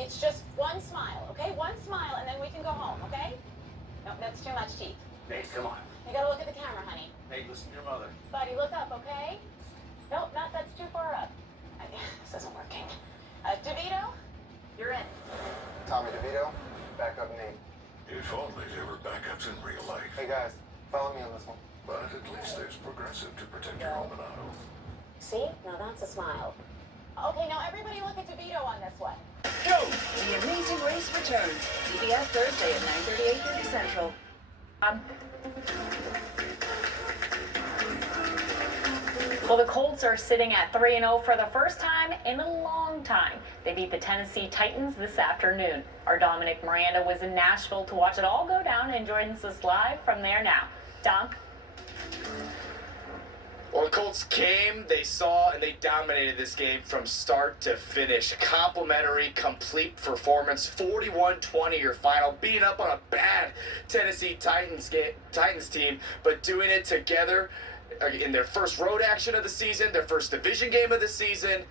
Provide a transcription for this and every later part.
It's just one smile, okay? One smile, and then we can go home, okay? No, that's too much teeth. Nate, come on. You gotta look at the camera, honey. Nate, listen to your mother. Buddy, look up, okay? Nope, that's too far up. This isn't working. DeVito, you're in. Tommy DeVito, backup Nate. If only there were backups in real life. Hey guys, follow me on this one. But at least there's Progressive to protect your home and auto. See? Now that's a smile. Okay, now everybody look at DeVito on this one. Go! The Amazing Race returns. CBS Thursday at 9:30, 8:30 Central. Well, the Colts are sitting at 3-0 for the first time in a long time. They beat the Tennessee Titans this afternoon. Our Dominic Miranda was in Nashville to watch it all go down and joins us live from there now. Dom? Well, the Colts came, they saw, and they dominated this game from start to finish. Complimentary, complete performance, 41-20 your final, beating up on a bad Tennessee Titans team, but doing it together in their first road action of the season, their first division game of the season,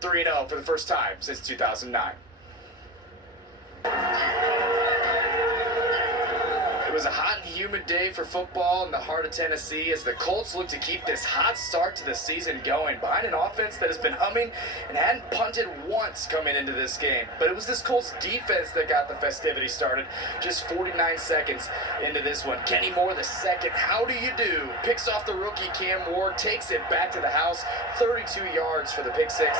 3-0 for the first time since 2009. It was a hot and humid day for football in the heart of Tennessee as the Colts look to keep this hot start to the season going behind an offense that has been humming and hadn't punted once coming into this game. But it was this Colts defense that got the festivity started just 49 seconds into this one. Kenny Moore the second, how do you do? Picks off the rookie Cam Ward, takes it back to the house, 32 yards for the pick six.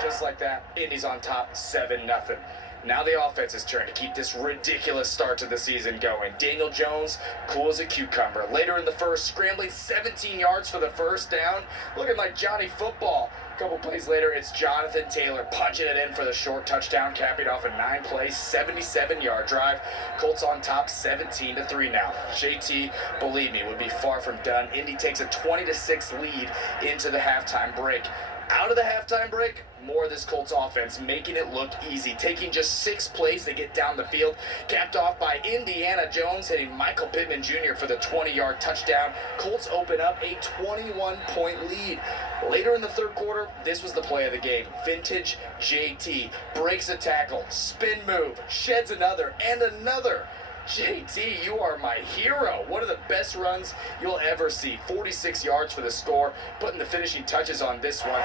Just like that, Indy's on top, 7-0. Now the offense's turn to keep this ridiculous start to the season going. Daniel Jones, cool as a cucumber. Later in the first, scrambling 17 yards for the first down, looking like Johnny Football. A couple plays later, it's Jonathan Taylor punching it in for the short touchdown, capping off a 9-play, 77-yard drive. Colts on top, 17-3 now. JT, believe me, would be far from done. Indy takes a 20-6 lead into the halftime break. Out of the halftime break, more of this Colts offense, making it look easy. Taking just 6 plays to get down the field, capped off by Indiana Jones, hitting Michael Pittman Jr. for the 20-yard touchdown. Colts open up a 21-point lead. Later in the third quarter, this was the play of the game. Vintage JT breaks a tackle, spin move, sheds another, and another. JT, you are my hero. One of the best runs you'll ever see. 46 yards for the score, putting the finishing touches on this one.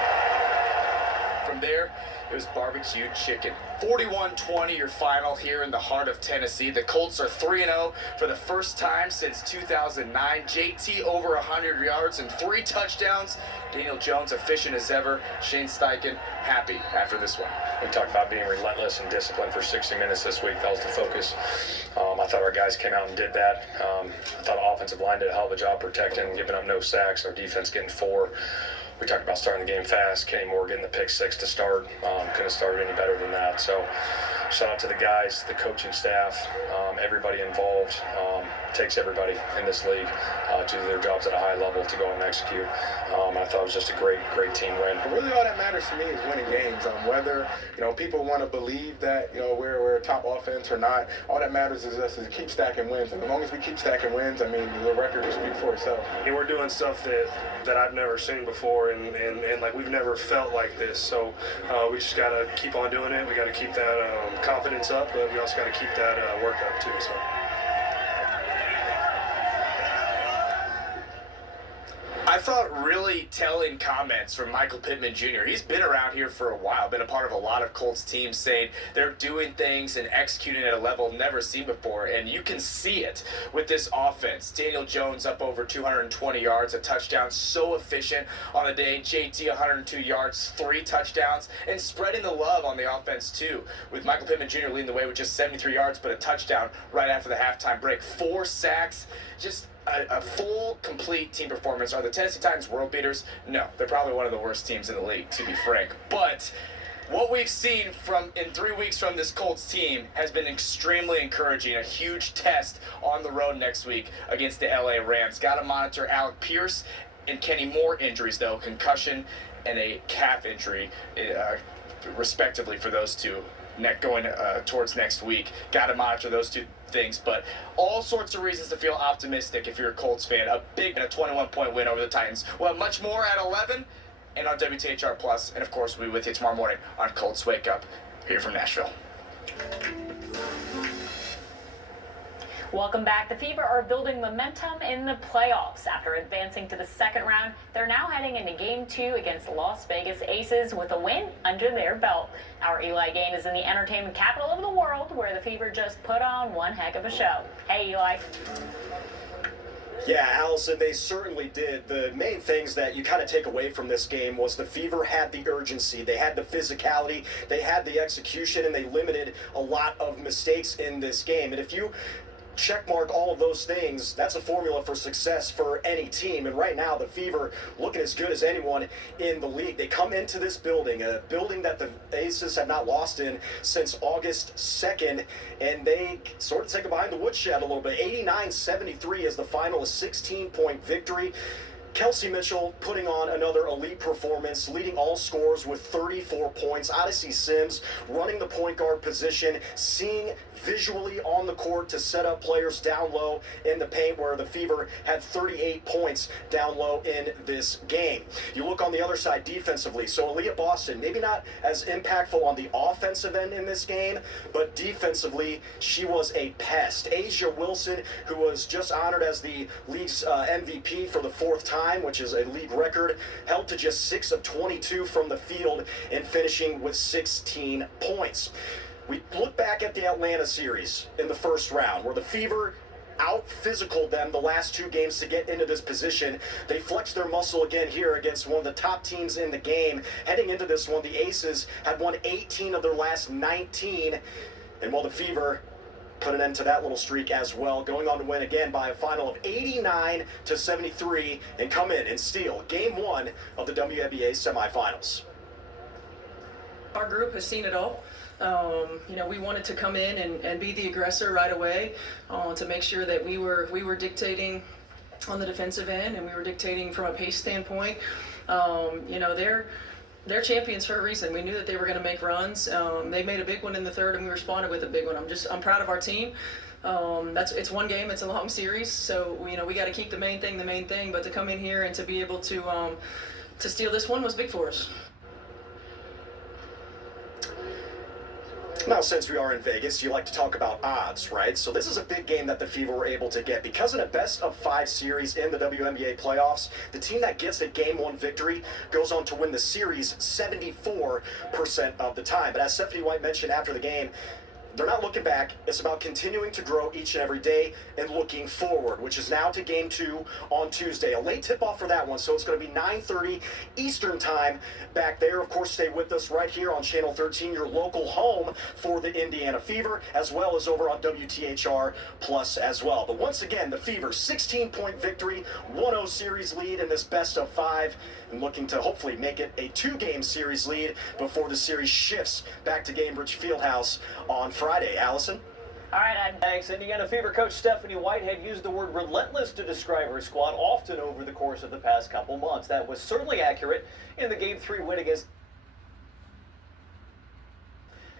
From there, it was barbecued chicken. 41-20 your final here in the heart of Tennessee. The Colts are 3-0 for the first time since 2009. JT over 100 yards and 3 touchdowns. Daniel Jones efficient as ever. Shane Steichen happy after this one. We talked about being relentless and disciplined for 60 minutes this week. That was the focus. I thought our guys came out and did that. I thought the offensive line did a hell of a job protecting, giving up no sacks. Our defense getting 4. We talked about starting the game fast. Kenny Moore getting the pick 6 to start. Couldn't have started any better than that. So shout out to the guys, the coaching staff, everybody involved. Takes everybody in this league to do their jobs at a high level to go and execute. I thought it was just a great team win. Really all that matters to me is winning games. Whether people want to believe that we're a top offense or not, all that matters is us to keep stacking wins. And as long as we keep stacking wins, the record will speak for itself. We're doing stuff that I've never seen before, and like we've never felt like this. So we just got to keep on doing it. We got to keep that confidence up, but we also got to keep that work up too. So. I thought really telling comments from Michael Pittman Jr. He's been around here for a while, been a part of a lot of Colts teams saying they're doing things and executing at a level never seen before, and you can see it with this offense. Daniel Jones up over 220 yards, a touchdown, so efficient on the day. JT 102 yards, 3 touchdowns, and spreading the love on the offense too, with Michael Pittman Jr. leading the way with just 73 yards, but a touchdown right after the halftime break. 4 sacks, just a full, complete team performance. Are the Tennessee Titans world beaters? No, they're probably one of the worst teams in the league, to be frank. But what we've seen in 3 weeks from this Colts team has been extremely encouraging. A huge test on the road next week against the LA Rams. Got to monitor Alec Pierce and Kenny Moore injuries, though. Concussion and a calf injury, respectively, for those two. Going towards next week. Got to monitor those 2 things, but all sorts of reasons to feel optimistic if you're a Colts fan. A big 21-point win over the Titans. Well, much more at 11. and on WTHR Plus, and of course we'll be with you tomorrow morning on Colts Wake Up here from Nashville. Welcome back. The Fever are building momentum in the playoffs. After advancing to the second round, they're now heading into Game 2 against the Las Vegas Aces with a win under their belt. Our Eli Gain is in the entertainment capital of the world, where the Fever just put on one heck of a show. Hey, Eli. Yeah, Allison, they certainly did. The main things that you kind of take away from this game was the Fever had the urgency, they had the physicality, they had the execution, and they limited a lot of mistakes in this game. And if you checkmark all of those things, that's a formula for success for any team. And right now, the Fever looking as good as anyone in the league. They come into this building, a building that the Aces have not lost in since August 2nd, and they sort of take it behind the woodshed a little bit. 89-73 is the final, a 16-point victory. Kelsey Mitchell putting on another elite performance, leading all scorers with 34 points. Odyssey Sims running the point guard position, seeing visually on the court to set up players down low in the paint, where the Fever had 38 points down low in this game. You look on the other side defensively, so Aaliyah Boston, maybe not as impactful on the offensive end in this game, but defensively, she was a pest. Asia Wilson, who was just honored as the league's MVP for the fourth time, which is a league record, held to just 6 of 22 from the field and finishing with 16 points. We look back at the Atlanta series in the first round, where the Fever out-physicaled them the last two games to get into this position. They flexed their muscle again here against one of the top teams in the game. Heading into this one, the Aces had won 18 of their last 19, and while the Fever put an end to that little streak as well, going on to win again by a final of 89-73 and come in and steal Game 1 of the WNBA Semifinals. Our group has seen it all. We wanted to come in and be the aggressor right away, to make sure that we were dictating on the defensive end, and we were dictating from a pace standpoint. They're champions for a reason. We knew that they were going to make runs. They made a big one in the third, and we responded with a big one. I'm proud of our team. It's one game. It's a long series, so we got to keep the main thing. But to come in here and to be able to steal this one was big for us. Now, since we are in Vegas, you like to talk about odds, right? So this is a big game that the Fever were able to get. Because in a best-of-5 series in the WNBA playoffs, the team that gets a Game 1 victory goes on to win the series 74% of the time. But as Stephanie White mentioned after the game, they're not looking back. It's about continuing to grow each and every day and looking forward, which is now to Game 2 on Tuesday. A late tip-off for that one, so it's going to be 9:30 Eastern Time back there. Of course, stay with us right here on Channel 13, your local home for the Indiana Fever, as well as over on WTHR Plus as well. But once again, the Fever, 16-point victory, 1-0 series lead in this best-of-5, and looking to hopefully make it a 2-game series lead before the series shifts back to Gainbridge Fieldhouse on Friday. Allison? All right, thanks. Indiana Fever coach Stephanie Whitehead used the word relentless to describe her squad often over the course of the past couple months. That was certainly accurate in the Game 3 win against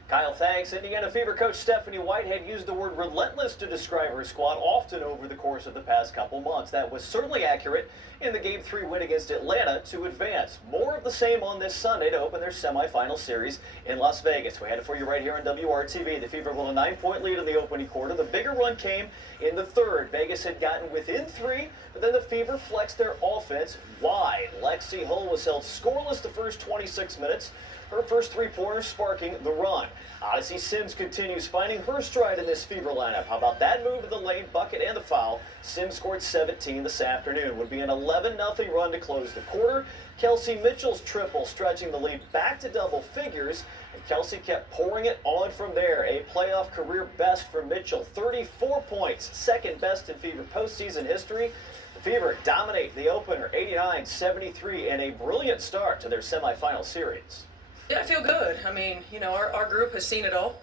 Kyle, thanks. Indiana Fever coach Stephanie Whitehead used the word relentless to describe her squad often over the course of the past couple months. That was certainly accurate in the Game 3 win against Atlanta to advance. More of the same on this Sunday to open their semifinal series in Las Vegas. We had it for you right here on WRTV. The Fever held a 9-point lead in the opening quarter. The bigger run came in the third. Vegas had gotten within 3, but then the Fever flexed their offense wide. Lexi Hull was held scoreless the first 26 minutes. Her first three-pointer sparking the run. Odyssey Sims continues finding her stride in this Fever lineup. How about that move to the lane, bucket, and the foul? Sims scored 17 this afternoon. Would be an 11-0 run to close the quarter. Kelsey Mitchell's triple stretching the lead back to double figures. And Kelsey kept pouring it on from there. A playoff career best for Mitchell. 34 points, second best in Fever postseason history. The Fever dominate the opener, 89-73, and a brilliant start to their semifinal series. Yeah, I feel good. I mean, our group has seen it all.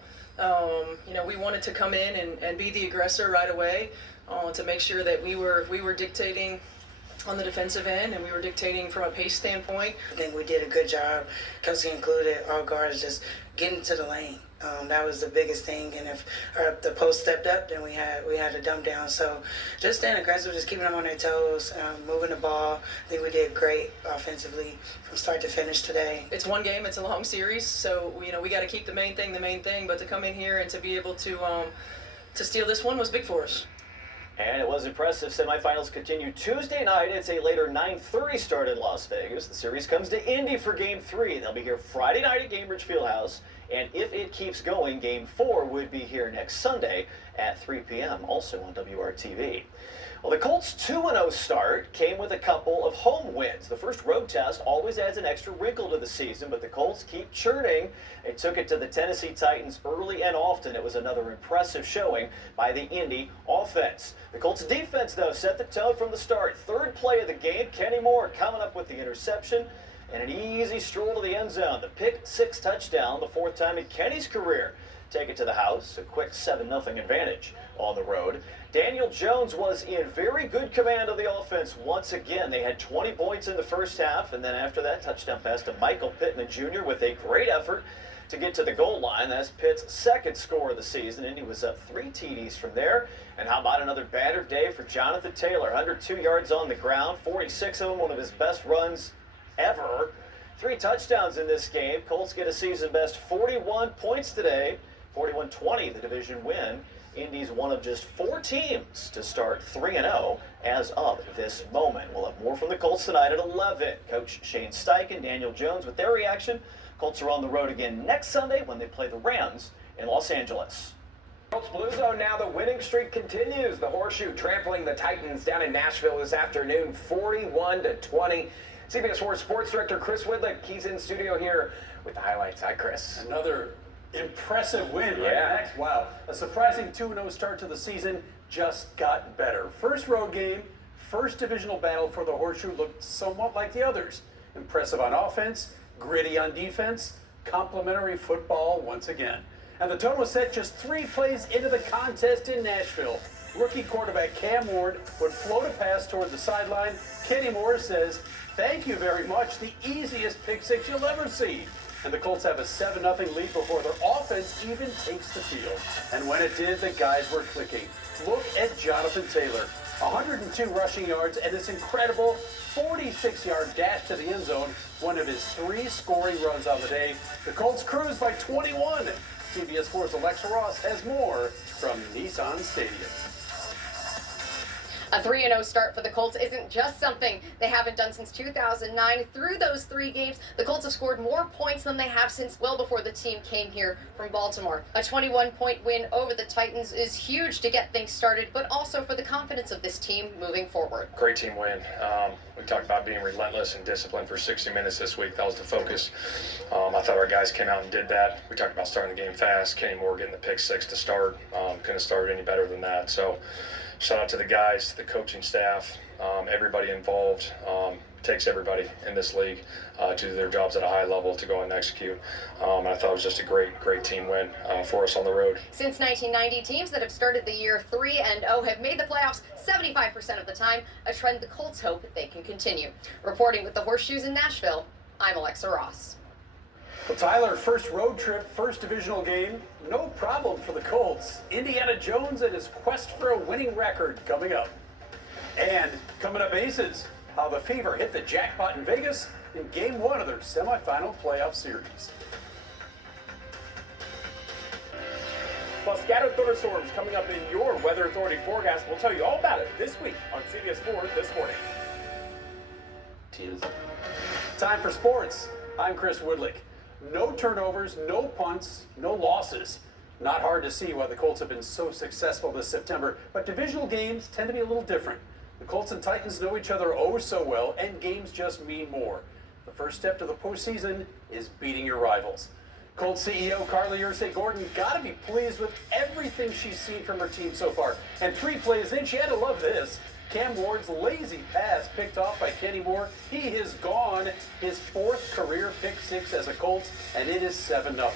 We wanted to come in and be the aggressor right away, to make sure that we were dictating on the defensive end, and we were dictating from a pace standpoint. I think we did a good job, Kelsey included, all guards just getting to the lane. That was the biggest thing, and if the post stepped up, then we had to dump down. So just staying aggressive, just keeping them on their toes, moving the ball. I think we did great offensively from start to finish today. It's one game, it's a long series, so we got to keep the main thing, but to come in here and to be able to steal this one was big for us. And it was impressive. Semifinals continue Tuesday night. It's a later 9:30 start in Las Vegas. The series comes to Indy for Game 3. They'll be here Friday night at Gainbridge Fieldhouse. And if it keeps going, Game 4 would be here next Sunday at 3 p.m., also on WRTV. Well, the Colts' 2-0 start came with a couple of home wins. The first road test always adds an extra wrinkle to the season, but the Colts keep churning. They took it to the Tennessee Titans early and often. It was another impressive showing by the Indy offense. The Colts' defense, though, set the tone from the start. Third play of the game, Kenny Moore coming up with the interception and an easy stroll to the end zone. The pick-6 touchdown, the fourth time in Kenny's career. Take it to the house, a quick 7-0 advantage on the road. Daniel Jones was in very good command of the offense once again. They had 20 points in the first half, and then after that, touchdown pass to Michael Pittman Jr. with a great effort to get to the goal line. That's Pitt's second score of the season, and he was up 3 TDs from there. And how about another banner day for Jonathan Taylor? 102 yards on the ground, 46 of them, one of his best runs ever. 3 touchdowns in this game. Colts get a season-best 41 points today. 41-20, the division win. Indy's one of just 4 teams to start 3-0 as of this moment. We'll have more from the Colts tonight at 11. Coach Shane Steichen, Daniel Jones with their reaction. Colts are on the road again next Sunday when they play the Rams in Los Angeles. Colts Blue Zone now, the winning streak continues. The Horseshoe trampling the Titans down in Nashville this afternoon, 41-20. CBS 4 Sports Director Chris Widlick, he's in studio here with the highlights. Hi, Chris. Another impressive win, right, Yeah. Max? Wow. A surprising 2-0 start to the season, just got better. First road game, first divisional battle for the Horseshoe looked somewhat like the others. Impressive on offense, gritty on defense, complimentary football once again. And the tone was set just 3 plays into the contest in Nashville. Rookie quarterback Cam Ward would float a pass toward the sideline. Kenny Moore says, "Thank you very much, the easiest pick-6 you'll ever see." And the Colts have a 7-0 lead before their offense even takes the field. And when it did, the guys were clicking. Look at Jonathan Taylor. 102 rushing yards and this incredible 46-yard dash to the end zone, one of his 3 scoring runs on the day. The Colts cruise by 21. CBS 4's Alexa Ross has more from Nissan Stadium. A 3-0 start for the Colts isn't just something they haven't done since 2009. Through those 3 games, the Colts have scored more points than they have since well before the team came here from Baltimore. A 21-point win over the Titans is huge to get things started, but also for the confidence of this team moving forward. Great team win. We talked about being relentless and disciplined for 60 minutes this week. That was the focus. I thought our guys came out and did that. We talked about starting the game fast. Kenny Moore getting the pick-6 to start. Couldn't have started any better than that. So shout out to the guys, the coaching staff, everybody involved. Takes everybody in this league to do their jobs at a high level to go and execute. And I thought it was just a great team win for us on the road. Since 1990, teams that have started the year 3-0 have made the playoffs 75% of the time, a trend the Colts hope they can continue. Reporting with the Horseshoes in Nashville, I'm Alexa Ross. Well, Tyler, first road trip, first divisional game, no problem for the Colts. Indiana Jones and his quest for a winning record coming up. And coming up aces, how the Fever hit the jackpot in Vegas in Game 1 of their semifinal playoff series. Plus, scattered thunderstorms coming up in your Weather Authority forecast. We'll tell you all about it this week on CBS 4 This Morning. Time for sports. I'm Chris Woodlick. No turnovers, no punts, no losses. Not hard to see why the Colts have been so successful this September, but divisional games tend to be a little different. The Colts and Titans know each other oh so well, and games just mean more. The first step to the postseason is beating your rivals. Colts CEO Carly Ursay-Gordon got to be pleased with everything she's seen from her team so far. And 3 plays in, she had to love this. Cam Ward's lazy pass picked off by Kenny Moore. He has gone his 4th career pick-6 as a Colts, and it is 7-0.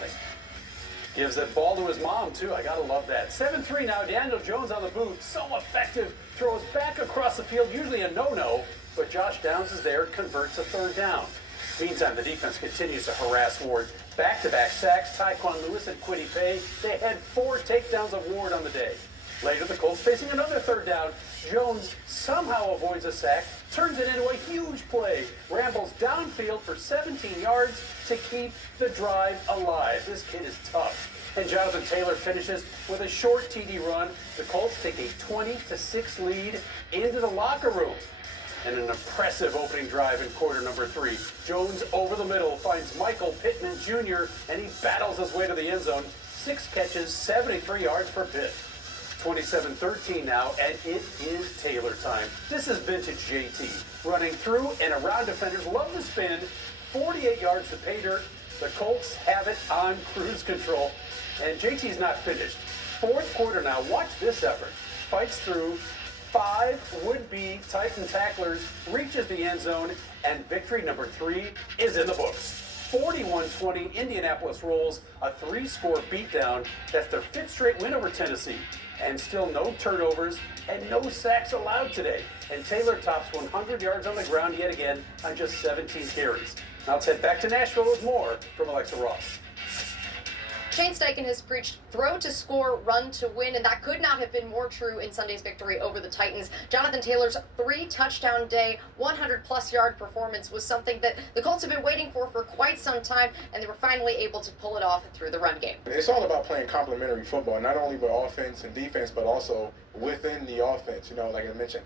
Gives that ball to his mom, too. I got to love that. 7-3 now. Daniel Jones on the boot. So effective. Throws back across the field. Usually a no-no, but Josh Downs is there. Converts a 3rd down. Meantime, the defense continues to harass Ward. Back-to-back sacks, Tyquan Lewis and Kwity Paye. They had 4 takedowns of Ward on the day. Later, the Colts facing another third down. Jones somehow avoids a sack, turns it into a huge play, rambles downfield for 17 yards to keep the drive alive. This kid is tough. And Jonathan Taylor finishes with a short TD run. The Colts take a 20-6 lead into the locker room. And an impressive opening drive in quarter number 3. Jones over the middle finds Michael Pittman Jr. and he battles his way to the end zone. 6 catches, 73 yards for Pitt. 27-13 now, and it is Taylor time. This is vintage JT. Running through and around defenders, love the spin. 48 yards to pay dirt. The Colts have it on cruise control. And JT's not finished. 4th quarter now, watch this effort. Fights through 5 would-be Titan tacklers, reaches the end zone, and victory number 3 is in the books. 41-20, Indianapolis rolls a 3-score beatdown. That's their 5th straight win over Tennessee. And still no turnovers and no sacks allowed today. And Taylor tops 100 yards on the ground yet again on just 17 carries. Now let's head back to Nashville with more from Alexa Ross. Shane Steichen has preached throw to score, run to win, and that could not have been more true in Sunday's victory over the Titans. Jonathan Taylor's 3-touchdown day, 100-plus yard performance was something that the Colts have been waiting for quite some time, and they were finally able to pull it off through the run game. It's all about playing complementary football, not only with offense and defense, but also within the offense. You know, like I mentioned,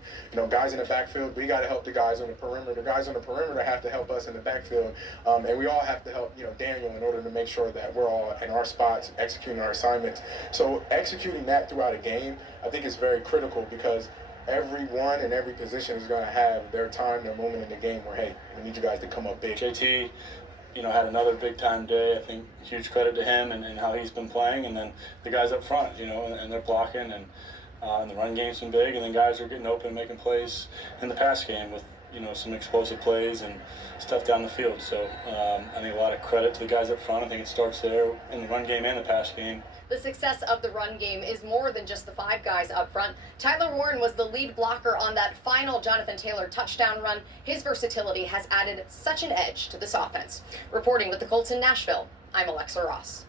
guys in the backfield, we got to help the guys on the perimeter. The guys on the perimeter have to help us in the backfield, and we all have to help, Daniel in order to make sure that we're all in our spots, executing our assignments. So executing that throughout a game, I think is very critical because everyone in every position is going to have their time, their moment in the game where, hey, we need you guys to come up big. JT, had another big-time day. I think huge credit to him and how he's been playing, and then the guys up front, and they're blocking, and the run game's been big, and then guys are getting open, making plays in the pass game with, some explosive plays and stuff down the field. So I think a lot of credit to the guys up front. I think it starts there in the run game and the pass game. The success of the run game is more than just the 5 guys up front. Tyler Warren was the lead blocker on that final Jonathan Taylor touchdown run. His versatility has added such an edge to this offense. Reporting with the Colts in Nashville, I'm Alexa Ross.